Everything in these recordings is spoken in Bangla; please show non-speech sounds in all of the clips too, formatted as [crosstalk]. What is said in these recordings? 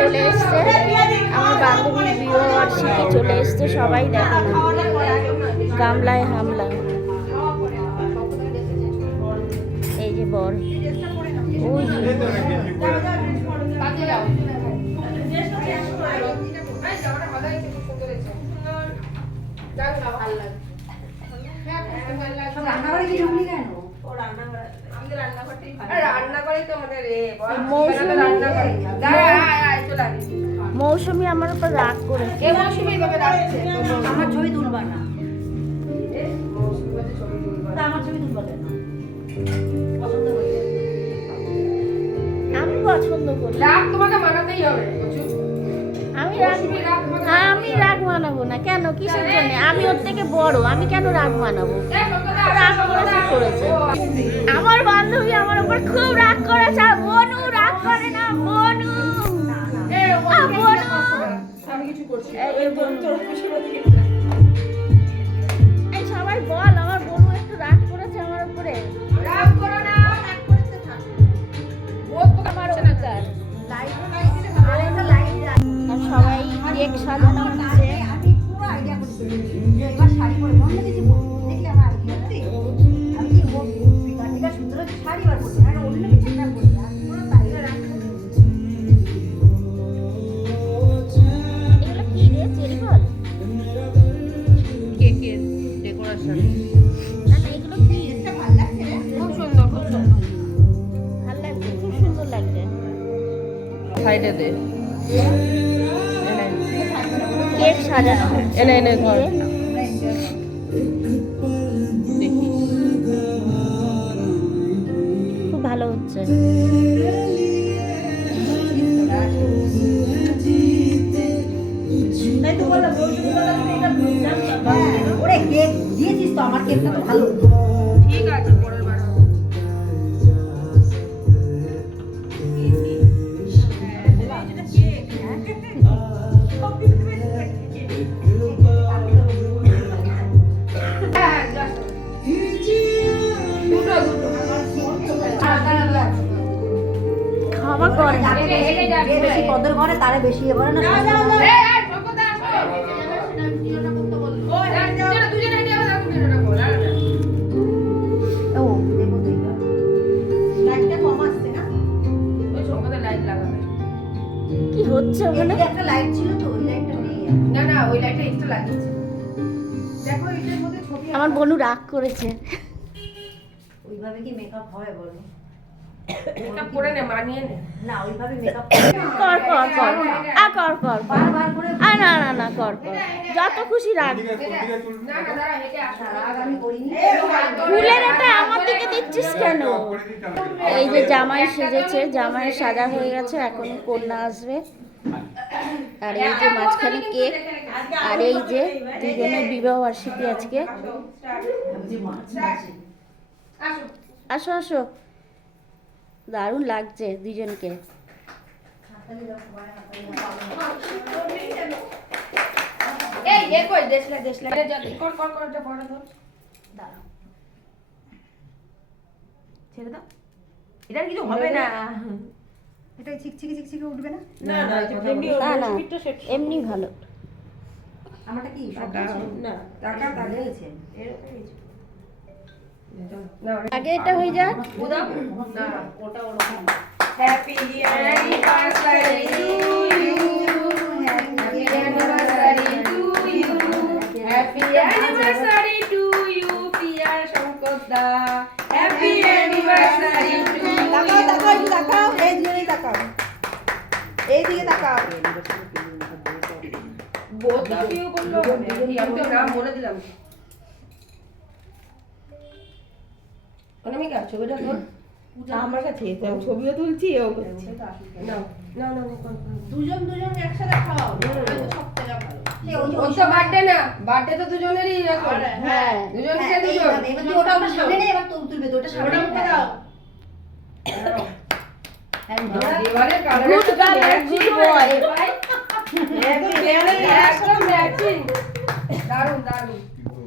চলে এসছে। আমার বান্ধবীর বিবাহবার্ষিকী চলে এসছে সবাই দেখো। গামলায় হামলা। এই যে বর। ওই যে। রান্নাঘরে কি ঢুকলি কেন মৌসুমি আমার উপর রাগ করেছে। আমার ছবি তুলবা না। আমার ছবি তুলবা কেন? পছন্দ করি আমি পছন্দ করি। রাগ তোমাকে মানাতেই হবে আমি রাগ আমি রাগ মানাবো না। কেন? কিসের জন্য? আমি ওর থেকে বড় আমি কেন রাগ মানাবো? রাগ করেছে করেছে। আমার বান্ধবী আমার উপর খুব রাগ করেছে আর বনু রাগ করে না বনু। কিছু করছি এই, সাইডে দে। কেক সাজানো এনে, এনে। দেখিস খুব ভালো হচ্ছে। তো বললাম ওরে কেক দিয়েছিস তো আমার কেকটা তো ভালো করে বেশি কদর করে তারে বেশি এ করে না একটা। লাইট কি হচ্ছে ওখানে একটা লাইট ছিল তো ওই লাইটটা নেই না না ওই লাইটটা এক্সট্রা লাগিয়েছে দেখো এটার মধ্যে ছবি আমার বনু রাগ করেছে ওইভাবে কি মেকআপ হয় বলো করে নে মানিয়ে নে। না ওইভাবে [coughs] মেকআপ কর কর কর আ কর কর কর। বারবার করে আ না না না কর কর। যত খুশি রাগ না না দাঁড়া হেঁটে আসো। রাগ আমি করিনি। ফুলের এটা আমার দিকে দিচ্ছিস কেন? এই যে জামাই সেজেছে জামাই সাজা হয়ে গেছে এখন কন্যা আসবে। আর এই যে মাঝখানে কেক আর এই যে দুজনের বিবাহ বার্ষিকী আজকে। আসো আসো। দারুণ লাগছে দুজনকে এই এ কই দেশলা দেশলা এটা ছেড়ে দাও। কিছু হবে না। উঠবে না? না না এমনি ভালো। আমারটা কি না টাকা টাকা আগে এটা হয়ে যাক। Happy anniversary to you happy anniversary to you happy anniversary to you Priya Shankar happy anniversary to তাকাও তাকাও একটু তাকাও। এই দিকে তাকাও। এই দিকে তাকাও। বোধ অফ ইউ বলল। আমি তো নাম বলে দিলাম। অনামিকা ছবিটা ধর আমার কাছে ছবিও তুলছি ও করছি। না না না না দুজন দুজন একসাথে খাও সব থেকে ভালো। এই ওই যে ওই তো বার্থডে না বার্থডে তো দুজনেরই এরকম হ্যাঁ। দুজনকে দুজন এবার তুই ওটা ওটা সামনে নে, এবার তুল- তুলবে তো, ওটা সামনে মুখে দাও। এবারে colour good girl good boy একদম একদম ম্যাচিং দারুণ দারুণ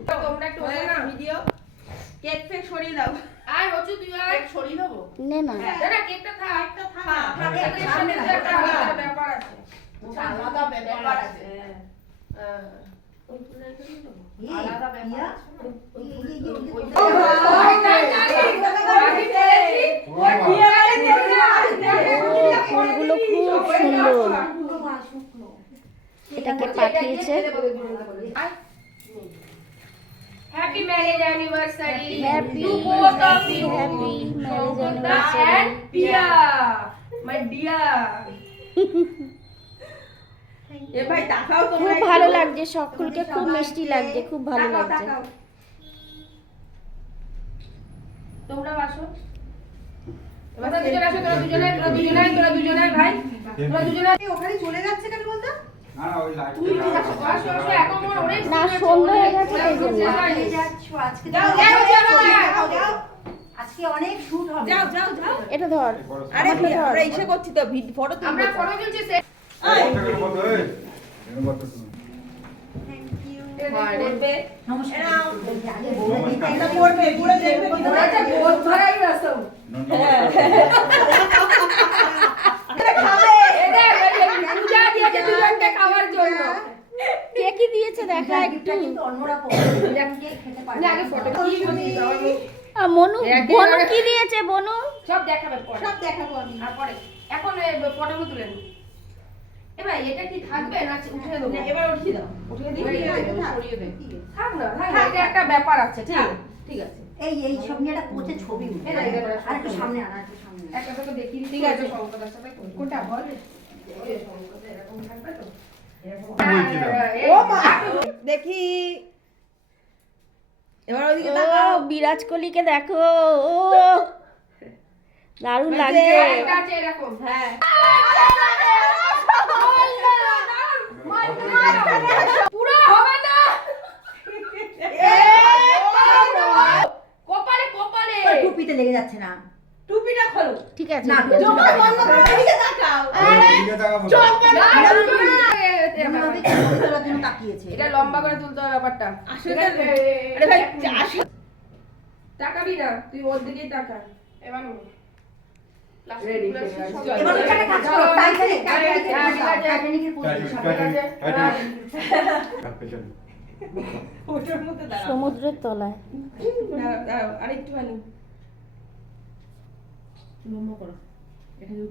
তোমরা একটু ভিডিও কেক ফেক সরিয়ে দাও। আয় হচ্ছে তুই আয়। কেক সরিয়ে দেবো? নে না। না না কেকটা থাক। থাক, থাক, কেকের সামনে একটা আলাদা ব্যাপার আছে। আলাদা ব্যাপার আছে। হ্যাঁ। আলাদা ব্যাপার ফুলগুলো খুব সুন্দর। এটাকে পাঠিয়েছে। Happy marriage anniversary happy to both of happy you happy marriage and anniversary Piya my dear এ ভাই তাকাও খুব তোমরা একটু। ভালো লাগছে সকলকে খুব মিষ্টি লাগছে খুব ভালো লাগছে। তোমরা বাসো। এবার দুজনে আসো তোরা দুজনে তোরা দুজনে তোরা দুজনে ভাই। তোরা দুজনে ওখানে চলে যাচ্ছে কেন বলতো? হয়ে এটা ধর। আরে আমরা ইসে করছি তো ফটো আমরা ফটো তুলছি সে নমস্কার [laughs] এরাও। আগে বলে দিতে এটা পড়বে পড়ে দেখবে কি ওরা যে বোধ ধরাই আসো এটা খাবে এদের পূজা দিয়েছে দুজনকে খাওয়ার জন্য কে দিয়েছে দেখা একটু? মনু বনু কি দিয়েছে বনু? সব দেখাবে পরে। সব দেখাবো আমি। আর পরে। এখন ফটোগুলো তুলে নিই এবার এটা কি থাকবে না উঠে দেবো। না, এবার উঠিয়ে দাও। উঠিয়ে দিই সরিয়ে দে। থাক না থাক এটা একটা ব্যাপার আছে ঠিক আছে? ঠিক আছে। এই এই সব নিয়ে একটা কোচে ছবি না, আর একটু সামনে আনা একটু সামনে একটা তোকে দেখিয়ে দিই ঠিক আছে। কোনটা? বল এই শঙ্করের এরকম থাকবে তো এরকম বলছিলাম। ও মা দেখি। এবার ওদিকে তাকাও। বিরাজ কোহলিকে দেখো। ও দারুণ লাগছে। টুপিতে লেগে যাচ্ছে না। টুপিটা খোলো। ঠিক আছে না, চোখ বন্ধ করে তাকাও। হবে কি ছবি তোলার জন্য তাকিয়েছে এটা লম্বা করে তুলতে হবে ব্যাপারটা। আসলে আরে ভাই তাকাবি না তুই ওর দিকেই তাকা। এবার রেডি এবার ওখানে কাজ করো টাইটানিক টাইটানিকের পজিশন ওটার মধ্যে দাঁড়াও সমুদ্রের তলায়। আরেকটুখানি। লম্বা করো। এখানে